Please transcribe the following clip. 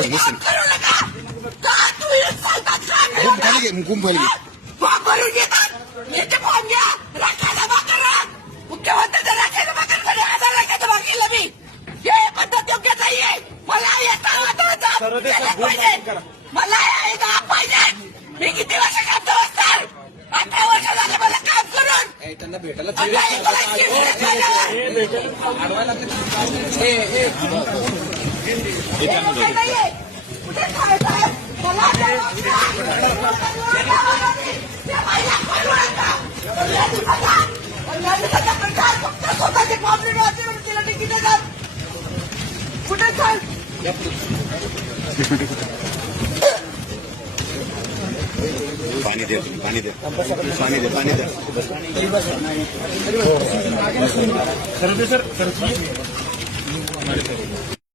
Listen. करू नका का तुम्ही चालतात का गुम खाली घे. फॉर्म भरून घेतात याचे फॉर्म घ्या राखायला करा मुख्यमंत्र्यांच्या राखायला कडे 1000 लाखाचं मागितलं मी हे पद्धत योग्य नाहीये मला येता पाहिजे मला यायला पाहिजे मी किती वर्ष काम असणार 18 वर्ष झाले मला काम करून त्यांना भेटायला कुठे खायचंय मला स्वतःचे कॉम्प्लेट वाचले तिला तिकीट देतात कुठे चाल पाणी दे पाणी दे पाणी दे पाणी दे खरं सर